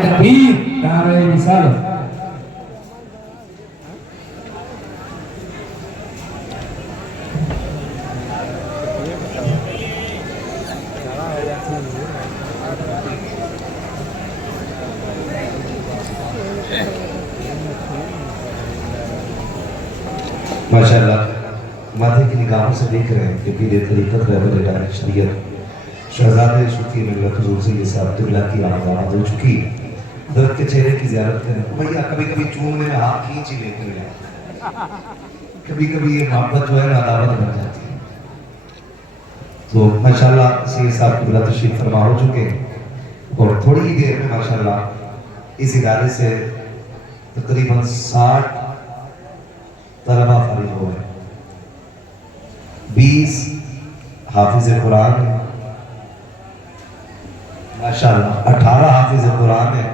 تکبیر نعرہ رسالت ماشاءاللہ ماتھے کی نگاہوں سے دیکھ رہے ہیں کہ پیر طریقت رہبر ادارہ شریعت شہزادہ شفیع ملت حضور سید صاحب قبلہ کی آمد ہو چکی درد کے چہرے کی زیارت کریں بھئیہ کبھی کبھی چومنے میں ہاتھ کھینچ ہی لیتے ہیں کبھی کبھی یہ محبت جو ہے نا عداوت بن جاتی ہے تو ماشاءاللہ سید صاحب قبلہ تشریف فرما ہو چکے اور تھوڑی ہی دیر میں ماشاءاللہ اس ادارے سے تقریباً 60 طلبہ فارغ ہو گئے 20 حافظ قرآن ہیں ماشاءاللہ 18 حافظ قرآن ہیں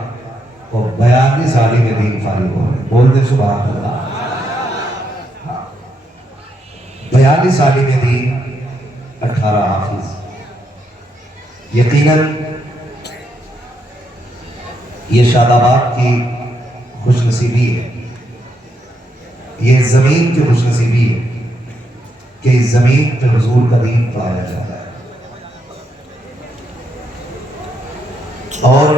اور 42 عالم دین فارغ ہو گئے بول دے سبحان اللہ 42 عالم دین 18 حافظ یقیناً یہ شاد آباد کی خوش نصیبی ہے یہ زمین کی خوش نصیبی ہے کہ اس زمین پہ حضور کا دین پڑھایا جاتا ہے اور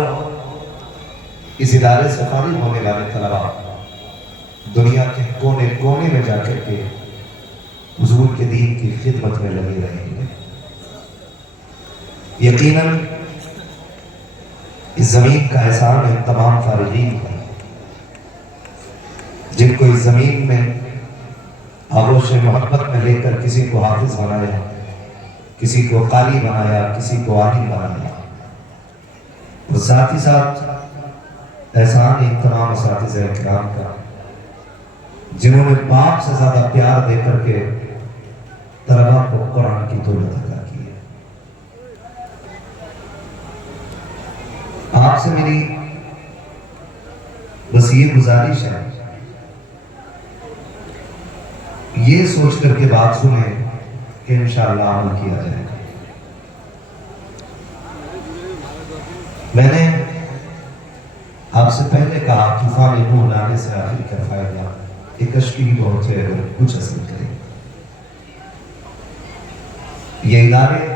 اس ادارے سے فارغ ہونے والے طلباء دنیا کے کونے کونے میں جا کر کے حضور کے دین کی خدمت میں لگے رہے ہیں یقیناً اس زمین کا احسان ہے تمام فارغین کا جن کو اس زمین میں آغوش محبت میں لے کر کسی کو حافظ بنایا کسی کو قاری بنایا کسی کو عالم بنایا اور ساتھ ہی ساتھ احسان ان تمام اساتذہ کرام کا جنہوں نے باپ سے زیادہ پیار دے کر کے طلباء کو قرآن کی دولت عطا کی ہے آپ سے میری بس یہ گزارش ہے یہ سوچ کر کے بات سنیں کہ انشاءاللہ عمل کیا جائے گا میں نے آپ سے پہلے کہا طوفان نوح لانے سے آخر کیا فائدہ ایک کشتی بھی بہت ہے اگر کچھ حاصل کرے یہ ادارے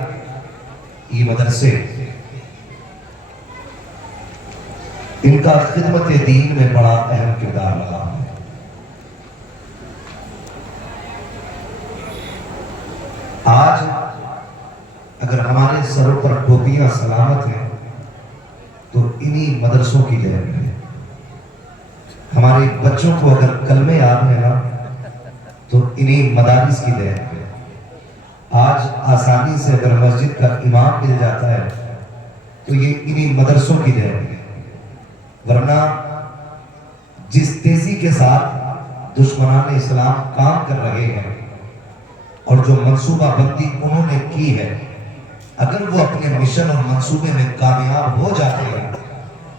یہ مدرسے ان کا خدمت دین میں بڑا اہم کردار لگا ہے آج اگر ہمارے سروں پر ٹوپیاں سلامت ہیں تو انہی مدرسوں کی دین ہے ہمارے بچوں کو اگر کلمے یاد ہیں نا تو انہی مدارس کی دین ہے آج آسانی سے اگر مسجد کا امام مل جاتا ہے تو یہ انہی مدرسوں کی دین ہے ورنہ جس تیزی کے ساتھ دشمنان اسلام کام کر رہے ہیں اور جو منصوبہ بندی انہوں نے کی ہے اگر وہ اپنے مشن اور منصوبے میں کامیاب ہو جاتے ہیں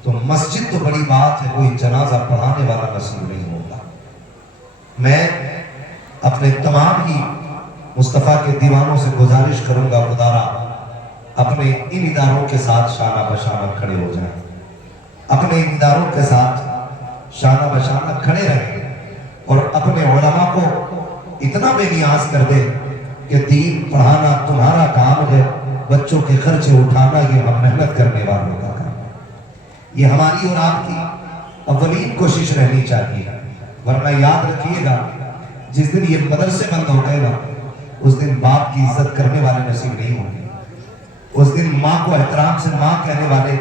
تو مسجد تو بڑی بات ہے کوئی جنازہ پڑھانے والا نصیب نہیں ہوگا میں اپنے تمام ہی مصطفیٰ کے دیوانوں سے گزارش کروں گا خدارا اپنے ان اداروں کے ساتھ شانہ بشانہ کھڑے ہو جائیں اپنے ان اداروں کے ساتھ شانہ بشانہ کھڑے رہیں اور اپنے علماء کو اتنا بے نیاز کر دے کہ دین پڑھانا تمہارا کام ہے بچوں کے خرچے اٹھانا یہ ہم محنت کرنے والوں کا کام ہے یہ ہماری اور آپ کی اولین کوشش رہنی چاہیے ورنہ یاد رکھیے گا جس دن یہ مدرسے بند ہو گئے نا اس دن باپ کی عزت کرنے والے نصیب نہیں ہوں گے اس دن ماں کو احترام سے ماں کہنے والے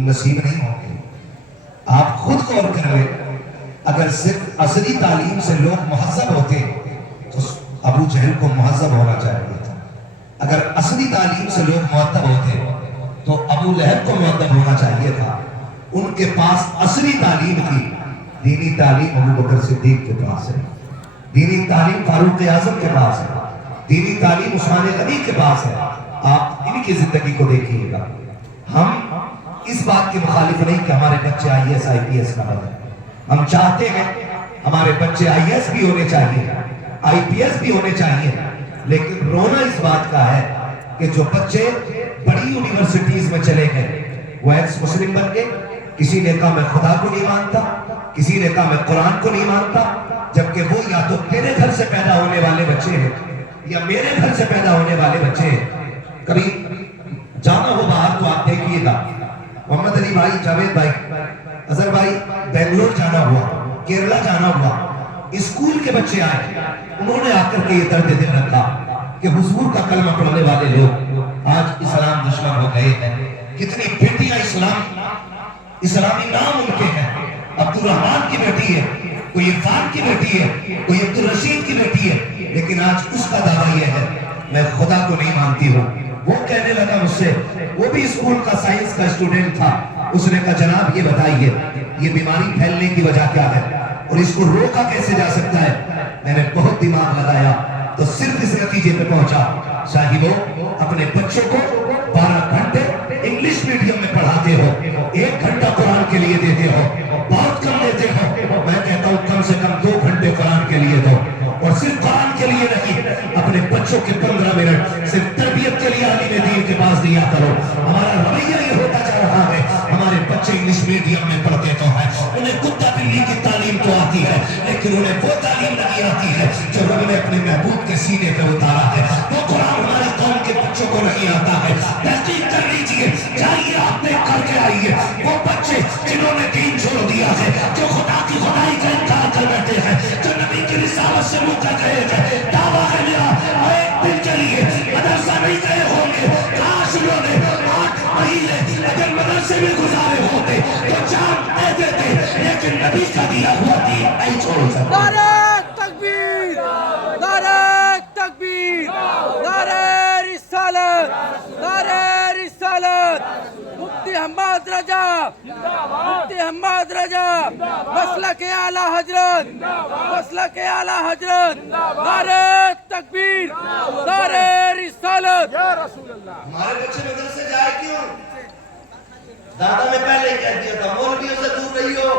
نصیب نہیں ہوں گے آپ خود غور کر لیں اگر صرف عصری تعلیم سے لوگ مہذب ہوتے تو ابو جہل کو مہذب ہونا چاہیے تھا اگر عصری تعلیم سے لوگ مؤدب ہوتے تو ابو لہب کو مؤدب ہونا چاہیے تھا ان کے پاس عصری تعلیم تھی دینی تعلیم ابو بکر صدیق کے پاس ہے دینی تعلیم فاروق اعظم کے پاس ہے دینی تعلیم عثمان غنی کے پاس ہے آپ ان کی زندگی کو دیکھیے گا ہم اس بات کے مخالف نہیں کہ ہمارے بچے I S I P S نہ بنے ہم چاہتے ہیں ہمارے بچے آئی ایس بھی ہونے چاہیے آئی پی ایس بھی ہونے چاہیے لیکن رونا اس بات کا ہے کہ جو بچے بڑی یونیورسٹیز میں چلے گئے وہ ایکس مسلم بن گئے کسی نے کہا میں خدا کو نہیں مانتا، کسی نے کہا میں قرآن کو نہیں مانتا، جبکہ وہ یا تو تیرے گھر سے پیدا ہونے والے بچے ہیں یا میرے گھر سے پیدا ہونے والے بچے ہیں۔ کبھی جانا ہو باہر تو آپ دیکھیے گا، محمد علی بھائی، جاوید بھائی، اظہر بھائی، بنگلور جانا ہوا، کیرلا جانا ہوا، اسکول کے بچے آئے، انہوں نے آ کر کے یہ درد دل رکھا کہ حضور کا کلمہ پڑھنے والے لوگ آج اسلام دشمن ہو گئے ہیں۔ کتنی بیٹیاں اسلامی نام ان کے ہیں، عبد الرحمن کی بیٹی ہے، کوئی عرفان کی بیٹی ہے، کوئی عبد الرشید کی بیٹی ہے، لیکن آج اس کا دعویٰ یہ ہے میں خدا کو نہیں مانتی ہوں۔ وہ کہنے لگا مجھ سے، وہ بھی اسکول کا سائنس کا اسٹوڈنٹ تھا، اس نے کہا جناب یہ بتائیے یہ بیماری پھیلنے کی وجہ کیا ہے اور اس کو روکا کیسے جا سکتا ہے؟ میں نے بہت دماغ لگایا تو صرف اس نتیجے پہ پہنچا، صاحبوں اپنے بچوں کو 12 گھنٹے انگلش میڈیم میں پڑھاتے ہو، 1 گھنٹہ قرآن کے لیے دیتے ہو، بہت کم دیتے ہو، میں کہتا ہوں کم سے کم 2 گھنٹے قرآن کے لیے دو، اور صرف قرآن کے لیے نہیں، اپنے بچوں کے 15 منٹ صرف تربیت کے لیے عالم دین کے پاس دیا کرو۔ ہمارا رویہ یہ ہوتا جا رہا ہے، ہمارے بچے انگلش میڈیم میں پڑھتے تو ہیں، انہیں کتا بلی کی تعلیم تو آتی ہے، لیکن انہیں وہ تعلیم نہیں آتی ہے جو رب نے اپنے محبوب کے سینے پہ اتارا ہے۔ وہ قرآن ہماری قوم کے بچوں کو نہیں آتا ہے۔ تحقیق کر لیجئے، جائیے آپ دیکھ کر کے آئیے، وہ بچے جنہوں نے دین چھوڑ دیا ہے، جو خدا کی خدائی کا انکار کر بیٹھے ہیں، جو نبی کی رسالت سے منہ کر گئے ہیں، دعویٰ ہے میرا ایک دن کے لیے مدرسہ نہیں گئے ہوں گے، کاش انہوں نے 8 مہینے اگر مدرسے میں گزارے ہوتے تو جان دے دیتے، لیکن نبی کا دیا ہوا دین نہیں چھوڑ سکتے۔ نعرہ تکبیر، نعرہ تکبیر، نعرہ رسالت، نعرہ رسالت، مفتی حماد رجا، مفتی حماد رجا، مسلک اعلیٰ حضرت، مسلک اعلیٰ حضرت، نعرہ تکبیر، نعرہ رسالت۔ ہمارے بچے مدرسے جائے کیوں؟ دادا نے پہلے ہی کہہ دیا تھا مولویوں سے دور رہی ہو،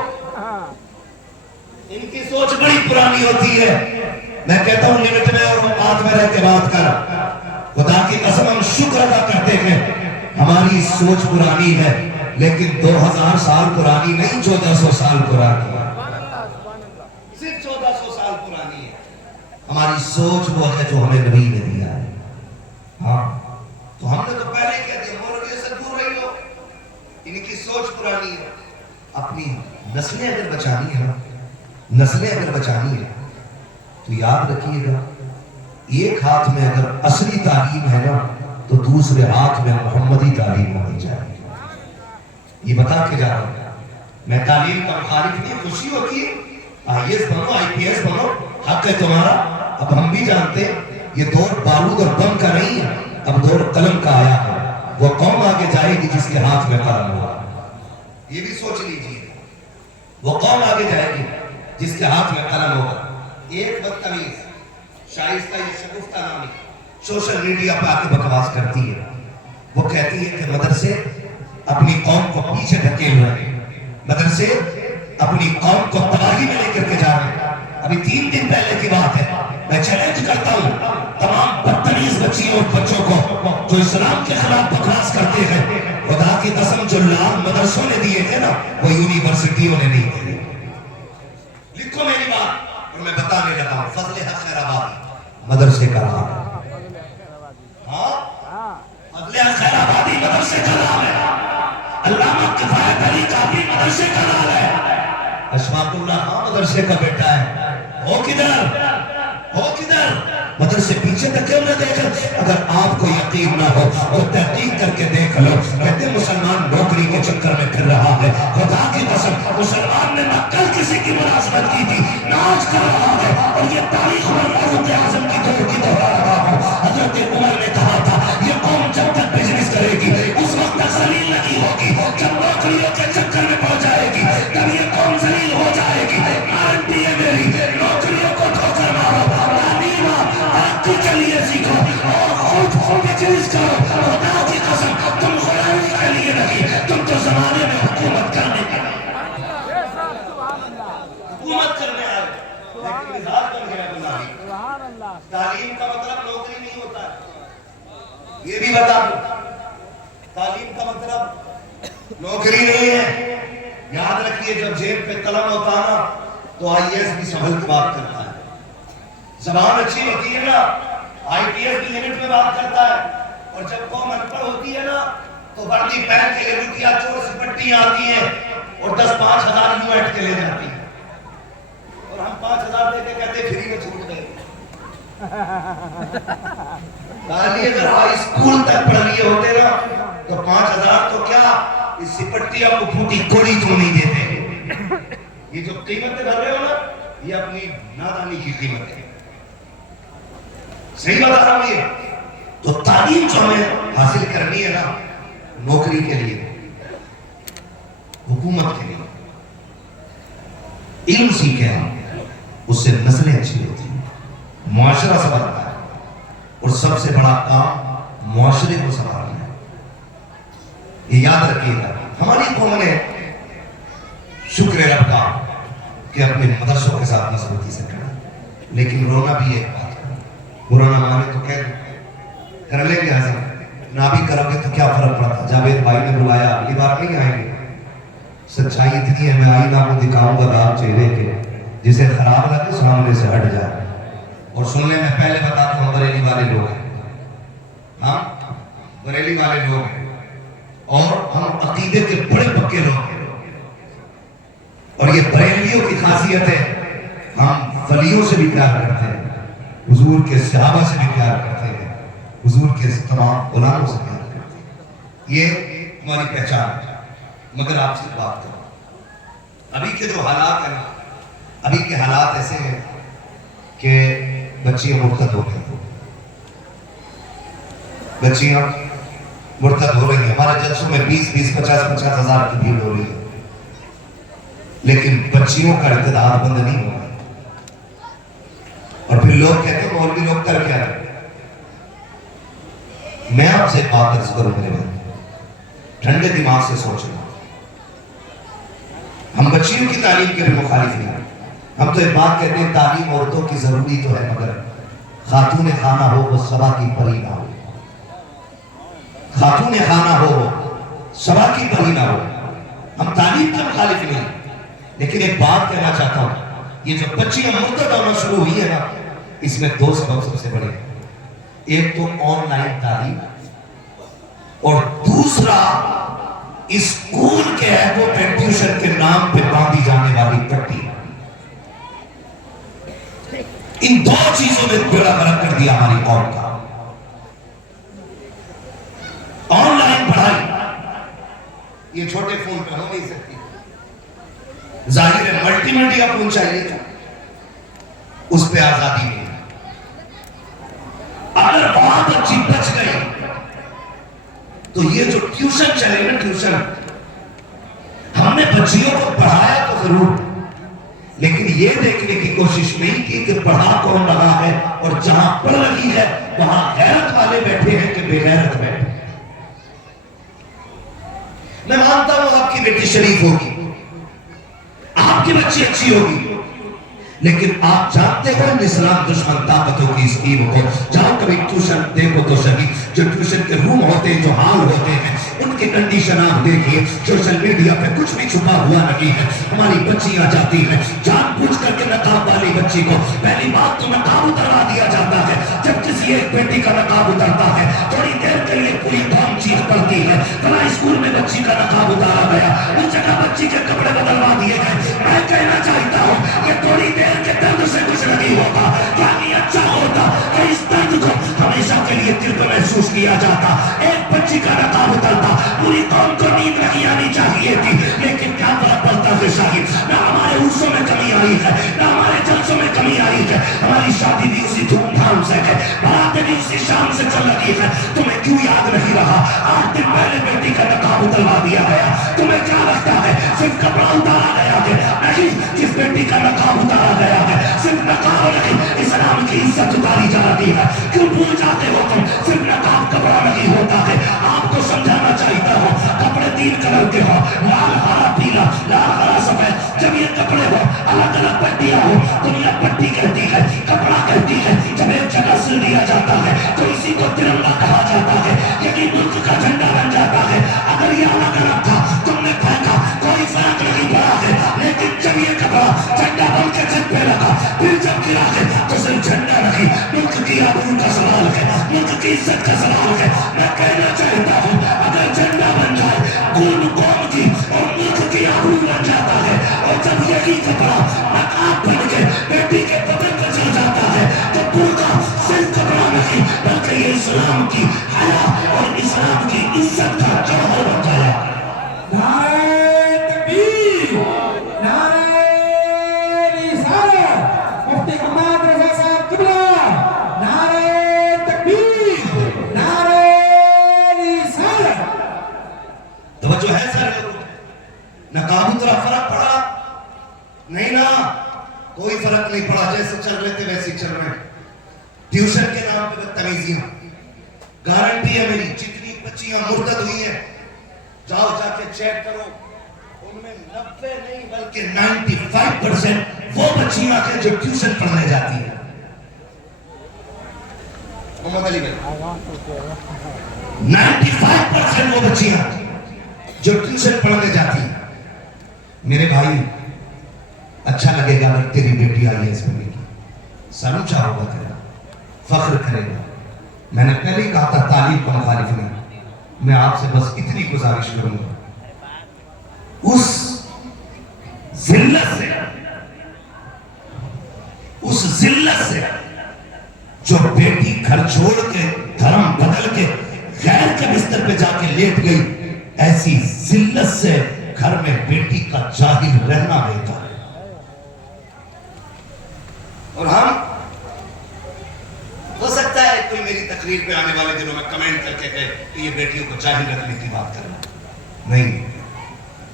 ان کی سوچ بڑی پرانی ہوتی ہے۔ میں کہتا ہوں لمٹ میں اور اوقات میں رہ کے بات کر، خدا کی قسم ہم شکر ادا کرتے ہیں ہماری سوچ پرانی ہے، لیکن 2000 سال پرانی نہیں، 1400 سال پرانی ہے، صرف 1400 سال پرانی ہے۔ ہماری سوچ وہ ہے جو ہمیں نبی نے دیا ہے۔ ہاں تو ہم نے تو پہلے ہی کہہ دیا مولویوں سے دور رہی ہو، ان کی سوچ پرانی ہے۔ اپنی نسلیں اگر بچانی ہے، نسلیں اگر بچانی ہے تو یاد رکھیے گا، ایک ہاتھ میں اگر اصلی تعلیم ہے نا تو دوسرے ہاتھ میں محمدی تعلیم ہونی چاہیے۔ یہ بتا کے جا رہا ہوں، میں تعلیم کا مخالف نہیں، خوشی ہوتی ہے آئی ایس بنو، آئی پی ایس بنو، حق ہے تمہارا۔ اب ہم بھی جانتے یہ دور بارود اور بم کا نہیں ہے، اب دور قلم کا آیا ہے۔ وہ قوم آگے جائے گی جس کے ہاتھ میں قلم ہوگا، یہ بھی سوچ لیجیے، وہ قوم آگے جائے گی جس کے ہاتھ میں قلم ہوگا۔ ایک بدتمیز شائستہ یا شگفتہ نامی سوشل میڈیا پہ آکے بکواس کرتی ہے، وہ کہتی ہے کہ مدرسے اپنی قوم کو پیچھے دھکیل رہے ہیں، مدرسے اپنی قوم کو تباہی میں لے کر کے جا رہے ہیں۔ ابھی 3 دن پہلے کی بات ہے، میں چیلنج کرتا ہوں تمام بدتمیز بچیوں اور بچوں کو جو اسلام کے خلاف بکواس کرتے ہیں، خدا کی قسم جو لال مدرسوں نے دیے تھے نا وہ یونیورسٹیوں نے نہیں دیے۔ لکھو میری بات اور میں بتانے لگا ہوں، فضل حق خیر آبادی مدرسے کا نام ہے۔ ہاں فضل حق خیر آبادی مدرسے کا نام ہے، علامہ کفایت علی کافی مدرسے کا نام ہے، اشفاق اللہ خان مدرسے کا بیٹا ہے۔ ہو کدھر مدرسے پیچھے دھکے نہ دے کر، اگر آپ کو یقین نہ ہو تو تحقیق کر کے دیکھ لو، کہتے مسلمان نوکری کے چکر میں پھر رہا ہے، خدا کی قسم مسلمان نے نہ کل کسی کی ملازمت کی تھی نہ آج کر رہا ہے، اور یہ تاریخ میں حضرت اعظم کی دور کی دہرا رہا ہوں۔ حضرت عمر نے کہا تھا یہ قوم جب تک بزنس کرے گی اس وقت تک ذلیل نہیں ہوگی، جب نوکریوں کے چکر میں پڑ جائے گی تب یہ قوم ذلیل ہو جائے گی۔ گارنٹی ہے میری، نوکریوں کو ٹھوکر مارو، تعلیم ترقی کے لیے سیکھو اور خود بزنس کرو۔ خدا کی قسم تم غلامی کے لیے نہیں، تم تو زمانے میں حکومت کرنے کے لیے حکومت کرنے آئے، لیکن مزاج بن گیا گناہی۔ تعلیم کا مطلب نوکری نہیں ہوتا ہے، یہ بھی بتا دوں، تعلیم کا مطلب نوکری نہیں ہے۔ یاد رکھیے جب جیب پہ قلم ہوتا نا تو آئی ایس بھی سنبھل کے بات کرتا ہے. زبان اچھی ہوتی ہے نا آئی پی ایس بھی لمٹ میں بات کرتا ہے. اور جب قوم ان پڑھ ہوتی ہے نا تو وردی پہن کے لٹیا چور سپٹیاں آتی ہیں اور 10-5,000 یوں ایٹ کے لے جاتی ہیں اور ہم 5,000 دے کے کہتے فری میں چھوٹ گئے. تالی اگر ہائی اسکول تک پڑھ لیے ہوتے نا تو 5,000 تو کیا اس سپٹیا کو پھوٹی کوڑی تو نہیں دیتے. یہ جو قیمتیں بھر رہے ہو نا یہ اپنی نادانی کی قیمت ہے. صحیح بتا رہا ہوں. یہ تو تعلیم جو ہمیں حاصل کرنی ہے نا نوکری کے لیے حکومت کے لیے علم سیکھیں ہم اس سے نسلیں اچھی ہوتی ہیں معاشرہ سنبھلتا ہے اور سب سے بڑا کام معاشرے کو سنبھالنا ہے. یہ یاد رکھیے گا. ہماری قوم نے شکر رب کا کہ اپنے مدرسوں کے ساتھ مضبوطی سے کرنا لیکن رونا بھی ایک بات ہے. برا نہ مانے تو کر لیں گے حضر نہ بھی کرو گے تو کیا فرق پڑتا. جاوید بھائی نے بلایا اگلی بار نہیں آئیں گے. سچائی اتنی ہے میں آئینہ کو دکھاؤں گا دار چہرے کے جسے خراب لگے سامنے سے ہٹ جائے. اور سننے میں پہلے بتا دوں ہم بریلی والے لوگ ہیں. ہم بریلی والے لوگ ہیں اور ہم عقیدے کے بڑے پکے لوگ ہیں. اور یہ بریلیوں کی خاصیت ہے ہم ولیوں سے بھی پیار کرتے ہیں حضور کے صحابہ سے بھی پیار کرتے ہیں حضور کے تمام غلاموں سے پیار کرتے ہیں. یہ ہماری پہچان ہے. مگر آپ سے بات کروں ابھی کے جو حالات ہیں ابھی کے حالات ایسے ہیں کہ بچیاں مرتد ہو گئی. بچیاں مرتد ہو رہی ہیں. ہمارے جلسوں میں 20-50 ہزار کی بھیڑ ہو رہی ہے لیکن بچیوں کا ارتداد بند نہیں ہو رہا. اور پھر لوگ کہتے ہیں مولوی لوگ کر کیا رہے. میں آپ سے بات عرض کروں میرے بھائی ٹھنڈے دماغ سے سوچنا. ہم بچیوں کی تعلیم کے بھی مخالف نہیں. ہم تو ایک بات کہتے ہیں تعلیم عورتوں کی ضروری تو ہے مگر خاتون خانہ ہو وہ صبا کی پری نہ ہو. خاتون خانہ ہو صبا کی پری نہ ہو. ہم تعلیم کے مخالف نہیں لیکن ایک بات کہنا چاہتا ہوں یہ جو بچیاں مرتد ہونا شروع ہوئی ہے نا اس میں 2 سبب سب سے بڑے. ایک تو آن لائن تعلیم اور دوسرا اسکول کے ایبو پہ ٹیوشن کے نام پہ باندھی جانے والی پٹی. ان 2 چیزوں نے بڑا فرق کر دیا ہماری قوم کا. آن لائن پڑھائی یہ چھوٹے فون پہ ہو نہیں سکتی. ظاہر ہے ملٹی میڈیا فون چاہیے تھا اس پہ آزادی نہیں. اگر بہت اچھی بچ گئی تو یہ جو ٹیوشن چلے نا ٹیوشن ہم نے بچیوں کو پڑھایا تو ضرور لیکن یہ دیکھنے کی کوشش نہیں کی کہ پڑھا کون رہا ہے اور جہاں پڑھ رہی ہے وہاں غیرت والے بیٹھے ہیں کہ بے غیرت بیٹھے. میں مانتا ہوں آپ کی بیٹی شریف ہوگی آپ کی بچی اچھی ہوگی لیکن آپ جانتے ہو ان اسلام دشمن طاقتوں کی اسکیم کو. جاؤ کبھی ٹیوشن دیکھو تو صحیح جو ٹیوشن کے روم ہوتے ہیں جو حال ہوتے ہیں ان کی کنڈیشن آپ دیکھیے. سوشل میڈیا پہ کچھ بھی چھپا ہوا نہیں ہے. ہماری بچیاں جاتی ہیں جان بوجھ کر کے نقاب والی بچی کو پہلی بات تو نقاب اتروا دیا جاتا ہے. جب کسی ایک بیٹی کا نقاب اترتا ہے تھوڑی دیر کے لیے پوری قوم چیخ پڑتی ہے فلاں اسکول میں بچی کا نقاب اتارا گیا اس جگہ بچی کے کپڑے بدلوا دیے گئے. میں کہنا چاہتا ہوں کہ تھوڑی دیر کے درد سے کچھ نہیں ہوتا. یعنی اچھا ہوتا کہ اس درد کو ہمیشہ کے لیے دل کو محسوس کیا جاتا. ایک بچی کا نقاب اترتا پوری قوم کو نیند نہیں آنی چاہیے تھی لیکن کیا فرق پڑتا ہے شاہد. نہ ہمارے عرصوں میں کمی آئی ہے نہ ہمارے جلسوں میں کمی آئی ہے. ہماری شادی بھی اسی دھوم دھام سے ہے باراتیں بھی اسی شام سے چل رہی ہے. تمہیں کیوں یاد نہیں رہا 8 دن پہلے بیٹی کا نقاب اتروا دیا گیا. تمہیں کیا لگتا ہے صرف کپڑا اتارا گیا ہے؟ نہیں جس بیٹی کا نقاب اتارا گیا ہے صرف نقاب نہیں اسلام کی عزت اتاری جا رہی ہے. کیوں بھول جاتے ہو تم صرف نقاب کپڑا نہیں ہوتا ہے. آپ کو سمجھانا چاہتا ہوں کپڑے 3 کلر کے ہو لال ہرا پیلا لال ہرا سفید. جب یہ کپڑے ہو الگ الگ پٹیاں ہو دنیا پٹی کہتی ہے کپڑا کہتی ہے. جب ایک جگہ سل دیا جاتا ہے تو اسی کو ترنگا کہا جاتا ہے. یہی ملک کا جھنڈا بن جاتا ہے. اگر یہ الگ الگ تھا تم نے پھینکا کوئی فرق نہیں پھر جب گرا ہے تو صرف جھنڈا نہیں، ملک کی آبرو کا سوال ہے، ملک کی عزت کا سوال ہے۔ میں کہنا چاہتا ہوں اگر جھنڈا بن جائے، خون قوم کی اور ملک کی آبرو بن جاتا ہے، اور جب یہی کپڑا نقاب بن کے بیٹی کے بدن پر چل جاتا ہے تو برقع صرف کپڑا نہیں بلکہ یہ اسلام کی حیا اور اسلام کی عزت کا جوہر بن جائے۔ نعرہ تکبیر، نعرہ رسالت، مفتی حماد رضا صاحب قبلہ، نعرہ تکبیر، نعرہ رسالت۔ توجہ ہے سارے لوگوں، نقاب اترا فرق پڑا نہیں نا، کوئی فرق نہیں پڑا، جیسے چل رہے تھے ویسے چل رہے ہیں۔ ٹیوشن کے نام پہ بدتمیزیاں، گارنٹی ہے میری، جتنی بچیاں مرتد ہوئی ہیں جاؤ جا کے چیک کرو، ان میں 90 نہیں بلکہ 95% وہ بچیاں ہیں جو ٹیوشن پڑھنے جاتی ہیں۔ محمد علی بھائی 95% وہ بچیاں جو ٹیوشن پڑھنے جاتی ہیں۔ میرے بھائی اچھا لگے گا اگر تیری بیٹی آئی ہے اس میں کی، سر اونچا ہوگا تیرا، فخر کرے گا۔ میں نے پہلے ہی کہا تھا تعلیم کا مخالف نہیں، میں آپ سے بس اتنی گزارش کروں گا، اس ذلت سے جو بیٹی گھر چھوڑ کے دھرم بدل کے غیر کے بستر پہ جا کے لیٹ گئی، ایسی ذلت سے گھر میں بیٹی کا جاہل رہنا بہتر ہے۔ اور ہم ہو سکتا ہے کوئی میری تقریر پہ آنے والے دنوں میں کمنٹ کر کے کہے کہ یہ بیٹیوں کو جاہل رکھنے کی بات کر رہا ہے، نہیں،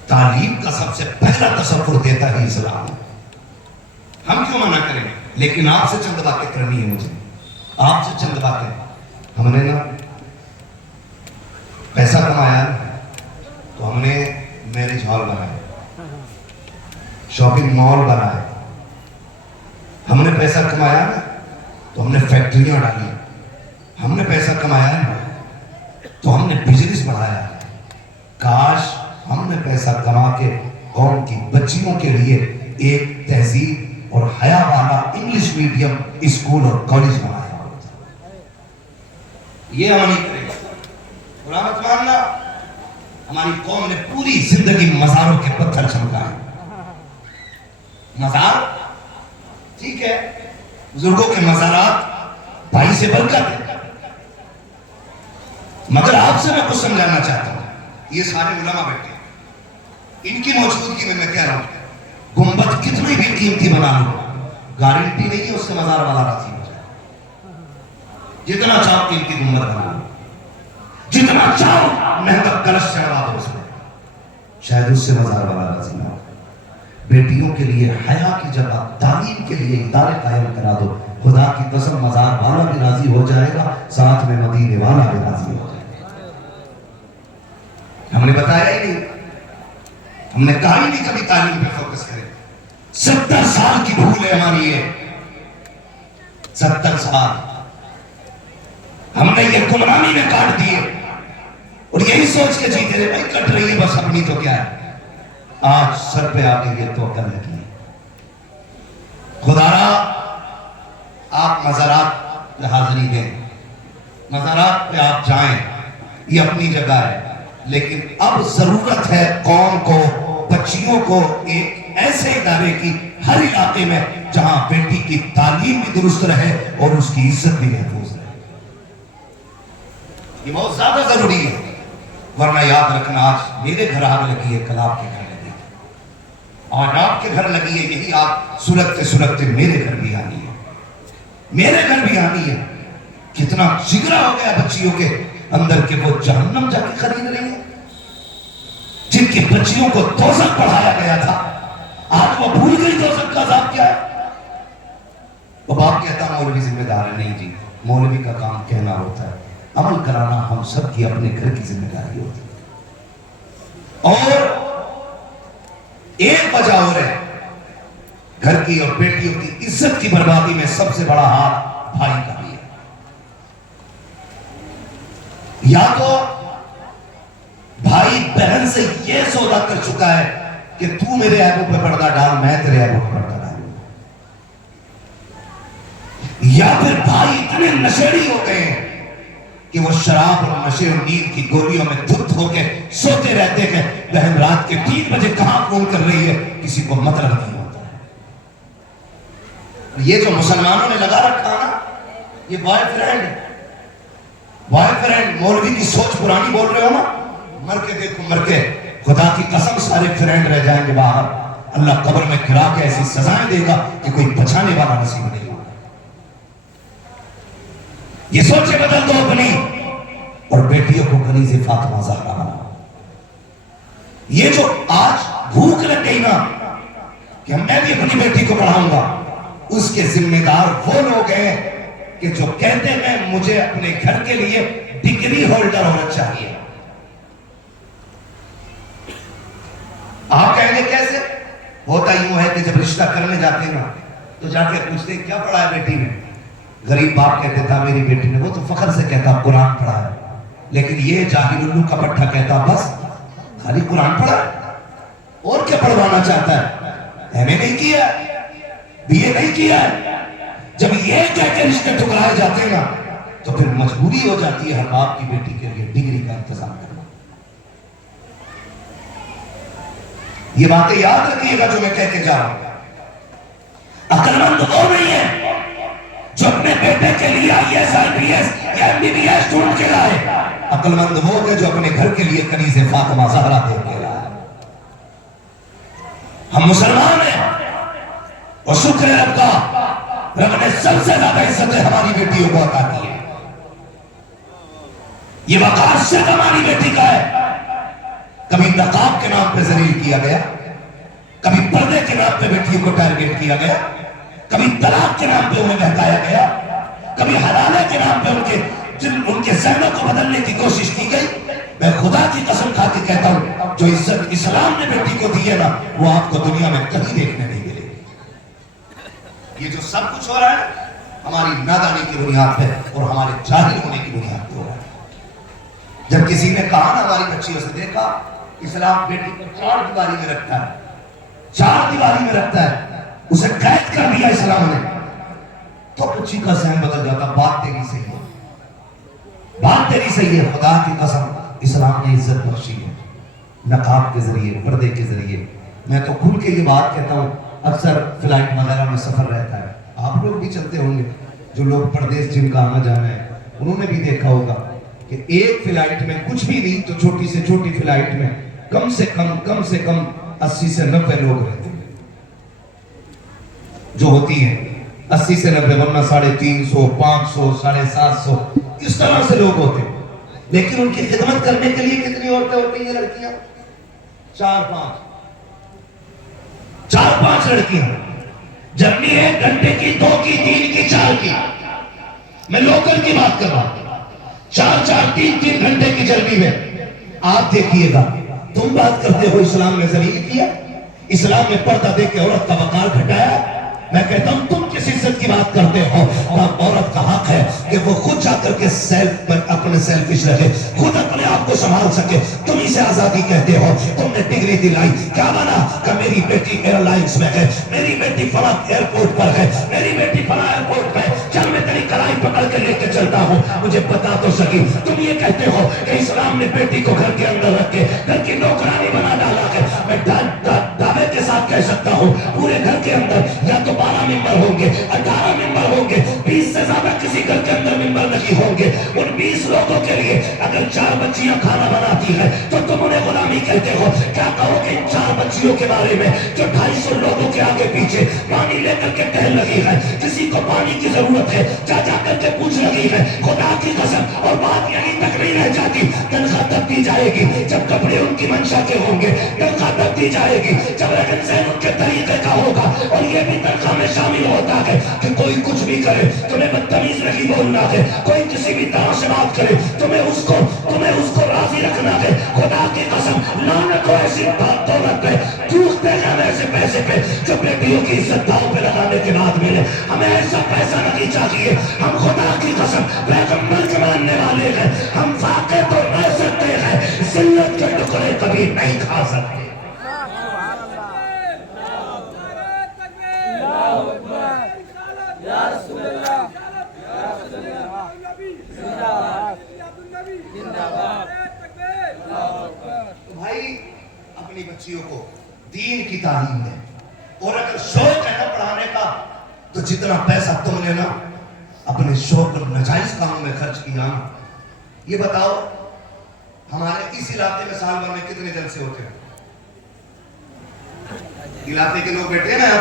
تعلیم کا سب سے پہلا تصور دیتا ہے اسلام، ہم کیوں منع کریں؟ لیکن آپ سے چند باتیں کرنی ہے مجھے، آپ سے چند باتیں۔ ہم نے نا پیسہ کمایا تو ہم نے میرج ہال بنایا، شاپنگ مال بنایا، ہم نے پیسہ کمایا نا تو ہم نے فیکٹریاں ڈالی، ہم نے پیسہ کمایا نا تو ہم نے بزنس بڑھایا۔ کاش ہم نے پیسہ کما کے قوم کی بچیوں کے لیے ایک تہذیب اور حیا والا انگلش میڈیم اسکول اور کالج بنایا ہوتا۔ یہ ہم نہیں کریں گے، برا مت ماننا، ہماری قوم نے پوری زندگی مزاروں کے پتھر چمکائے۔ مزار ٹھیک ہے، بزرگوں کے مزارات بھائی سے برکت ہے، مگر آپ سے میں کچھ سمجھانا چاہتا ہوں، یہ سارے علماء بیٹھے ہیں، ان کی موجودگی میں کہہ رہا ہوں گنبد کتنی بھی قیمتی بنا لو، گارنٹی نہیں ہے اس سے مزار والا راضی ہو جائے۔ جتنا چاہو قیمتی گنبد بنا لو، جتنا چاہو مہنگا کلش چڑھا دو اس میں، شاید اس سے مزار والا راضی نہ ہو۔ بیٹیوں کے لیے حیا کی جگہ، تعلیم کے لیے ادارے قائم کرا دو، خدا کی قسم مزار والا بھی راضی ہو جائے گا، ساتھ میں مدینے والا بھی راضی ہو جائے گا۔ ہم نے بتایا ہی نہیں، ہم نے کہا ہی نہیں کبھی تعلیم پہ فوکس کریں۔ 70 سال کی بھول ہے ہماری یہ، 70 سال ہم نے یہ گمراہی میں کاٹ دیے اور یہی سوچ کے جیتے رہے بھائی کٹ رہی ہے بس اپنی تو کیا ہے۔ آج سر پہ آگے یہ توقع لگی ہے، خدا را آپ مزارات پہ حاضری دیں، مزارات پہ آپ جائیں، یہ اپنی جگہ ہے، لیکن اب ضرورت ہے قوم کو، بچیوں کو ایک ایسے ادارے کی ہر علاقے میں جہاں بیٹی کی تعلیم بھی درست رہے اور اس کی عزت بھی محفوظ رہے۔ یہ بہت زیادہ ضروری ہے، ورنہ یاد رکھنا آج میرے گھر آگ لگی ہے، کل آپ کے گھر لگی ہے، آج آپ کے گھر لگی ہے، یہی آگ سلگتے سلگتے میرے گھر بھی آنی ہے، میرے گھر بھی آنی ہے۔ کتنا جگرا ہو گیا بچیوں کے اندر کہ وہ جہنم جا کے خرید رہی ہیں، جن کی بچیوں کو دوزخ پڑھایا گیا تھا، آج وہ بھول گئی دوزخ کا عذاب کیا ہے۔ وہ باپ کہتا مولوی ذمہ دار ہے، نہیں جی، مولوی کا کام کہنا ہوتا ہے، عمل کرانا ہم سب کی اپنے گھر کی ذمہ داری ہوتی ہے۔ اور ایک وجہ اور ہے، گھر کی اور بیٹیوں کی عزت کی بربادی میں سب سے بڑا ہاتھ بھائی کا بھی ہے۔ یا تو بھائی بہن سے یہ سودا کر چکا ہے کہ تو میرے عیبوں پہ پردہ ڈال، میں تیرے عیبوں پہ پردہ ڈالوں، یا پھر بھائی اتنے نشیڑی ہو گئے ہیں کہ وہ شراب اور نشے اور نیند کی گولیوں میں دھت ہو کے سوتے رہتے ہیں. بہن رات کے 3 بجے کہاں فون کر رہی ہے کسی کو مطلب نہیں ہوتا ہے. یہ جو مسلمانوں نے لگا رکھا نا یہ بوائے فرینڈ مولوی کی سوچ پرانی بول رہے ہو نا. مر کے دیکھو مر کے خدا کی قسم سارے فرینڈ رہ جائیں گے باہر. اللہ قبر میں گرا کے ایسی سزائیں دے گا کہ کوئی بچانے والا نصیب نہیں ہوگا. یہ سوچے بدل دو اپنی اور بیٹیوں کو کنیز فاطمہ زہرا بناؤ. یہ جو آج بھوک لگ گئی نا کہ میں بھی اپنی بیٹی کو پڑھاؤں گا, اس کے ذمہ دار وہ لوگ ہیں کہ جو کہتے ہیں مجھے اپنے گھر کے لیے ڈگری ہولڈر ہونا چاہیے. آپ کہیں گے کیسے ہوتا؟ یوں ہے کہ جب رشتہ کرنے جاتے ہیں نا تو جا کے پوچھتے کیا پڑھا ہے بیٹی نے. غریب باپ کہتے تھا میری بیٹی نے, وہ تو فخر سے کہتا قرآن پڑھا ہے. لیکن یہ جاہل الو کا پٹھا کہتا بس خالی قرآن پڑھا ہے, اور کیا پڑھوانا چاہتا ہے؟ ایم اے نہیں کیا, بی اے نہیں کیا ہے. جب یہ کہہ کے رشتے ٹکرائے جاتے ہیں نا تو پھر مجبوری ہو جاتی ہے ہر باپ کی بیٹی کے لیے ڈگری کا انتظام کرنا. یہ باتیں یاد رکھیے گا جو میں کہہ کے جا رہا ہوں. عقل مند وہ نہیں ہے جو اپنے بیٹے کے لیے I S I P S یا ایم بی بی ایس ڈھونڈ کے لائے. عقل مند وہ ہے جو اپنے گھر کے لیے کنیز فاطمہ زہرا دے کے لائے. ہم مسلمان ہیں اور شکر ہے رب کا, رب نے سب سے زیادہ عزت ہماری بیٹیوں کو عطا کی ہے. یہ وقار صرف ہماری بیٹی کا ہے. کبھی نقاب کے نام پہ ذلیل کیا گیا, کبھی پردے کے نام پہ بیٹیوں کو ٹارگیٹ کیا گیا, کبھی طلاق کے نام پہ انہیں بہکایا گیا, کبھی حلالے کے نام پہ ان کے ذہنوں کو بدلنے کی کوشش کی گئی. میں خدا کی قسم کھا کے کہتا ہوں جو عزت اسلام نے بیٹی کو دی ہے نا وہ آپ کو دنیا میں کہیں دیکھنے نہیں ملے گی. یہ جو سب کچھ ہو رہا ہے ہماری نادانی کی بنیاد پہ اور ہمارے جاہل ہونے کی بنیاد پہ ہو رہا ہے. جب کسی نے کہا نا ہماری بچیوں سے, دیکھا اسلام بیٹی کو 4 دیواری میں رکھتا ہے, 4 دیواری میں رکھتا ہے, اسے قید کر دیا اسلام نے, تو بچی کا ذہن بدل جاتا. بات تیری صحیح ہے, بات تیری صحیح ہے. خدا کی قسم اسلام نے عزت بخشی ہے نقاب کے ذریعے, پردے کے ذریعے. میں تو کھل کے یہ بات کہتا ہوں, اکثر فلائٹ وغیرہ میں سفر رہتا ہے, آپ لوگ بھی چلتے ہوں گے, جو لوگ پردیس جن کا آنا جانا ہے انہوں نے بھی دیکھا ہوگا کہ ایک فلائٹ میں کچھ بھی نہیں تو چھوٹی سے چھوٹی فلائٹ میں کم سے کم 80 سے 90 لوگ رہتے ہیں, جو ہوتی ہیں 80 سے 90, ورنہ 350, 500, 750 اس طرح سے لوگ ہوتے ہیں. لیکن ان کی خدمت کرنے کے لیے کتنی عورتیں ہوتی ہیں لڑکیاں؟ 4-5 لڑکیاں. جرنی 1 گھنٹے کی, 2 کی, 3 کی, 4 کی, میں لوکل کی بات کر رہا ہوں. 4 3 گھنٹے کی جرنی میں آپ دیکھیے گا. تم بات کرتے ہو اسلام نے ذلیل کیا, اسلام نے پردہ دے کے عورت کا وقار گھٹایا. میں کہتا ہوں تم کس عزت کی بات کرتے ہو؟ عورت کا حق ہے کہ وہ خود جا کر کے اپنے سیلفش رہے, خود اپنے آپ کو سنبھال سکے. تم اسے آزادی کہتے ہو. تم نے ڈگری دلائی, کیا بنا کہ میری بیٹی ایئر لائنس میں ہے, میری بیٹی فلاں ایئرپورٹ پر ہے, میری بیٹی فلاں ایئرپورٹ پہ, چل میں تیری کلائی پکڑ کے لے کے چلتا ہوں, مجھے بتا تو سکی. تم یہ کہتے ہو کہ اسلام نے بیٹی کو گھر کے اندر رکھ کے گھر کی نوکرانی بنا ڈالا ہے. میں دعوے کے ساتھ کہہ سکتا ہوں پورے گھر کے اندر یا تو 12 ممبر ہوں گے, 18 ممبر ہوں گے, 20 سے زیادہ کسی گھر کے اندر ممبر نہیں ہوں گے. ان 20 لوگوں کے لیے اگر 4 بچیاں کھانا بناتی ہیں تو تم انہیں غلامی کہتے ہو. کیا کہو کہ ان 4 بچیوں کے بارے میں جو 250 لوگوں کے آگے پیچھے پانی لے کر کے ٹہل لگی ہے, کسی کو پانی کی ضرورت ہے جا کر کے پوچھ لگی ہے, خدا کی قسم, اور بات یہیں تک نہیں رہ جاتی, تنخواہ تب دی جائے گی جب کپڑے ان کی منشا کے ہوں گے, تنخواہ تب دی جائے گی جب رہن سہن ان کے طریقے کا ہوگا. اور یہ بھی تنخواہ میں شامل ہوتا ہے کہ کوئی کچھ بھی کرے تمہیں بدتمیز نہیں بولنا ہے, کوئی کسی بھی طرح سے بات کرے تمہیں اس کو راضی رکھنا ہے. خدا کی قسم لعنت ہو ایسی بات دولت پہ, چوکتے جانے ایسے پیسے پہ جو بیٹیوں کی عزت داؤ پہ لگانے کے بعد ملے. ہمیں ایسا پیسہ نہیں چاہیے. ہم خدا کی قسم پیغمبر کے ماننے والے ہیں, ہم فاقے تو رہ سکتے ہیں, ذلت کے ٹکڑے کبھی نہیں کھا سکتے. یا رسول اللہ. بچیوں کو دین کی تعلیم دیں. اور اگر شوق ہے نا پڑھانے کا تو جتنا پیسہ تم نے نا اپنے شوق اور ناجائز کاموں میں خرچ کیا نا, یہ بتاؤ ہمارے اس علاقے میں سال بھر میں کتنے جلسے ہوتے ہیں؟ علاقے کے لوگ بیٹھے ہیں نا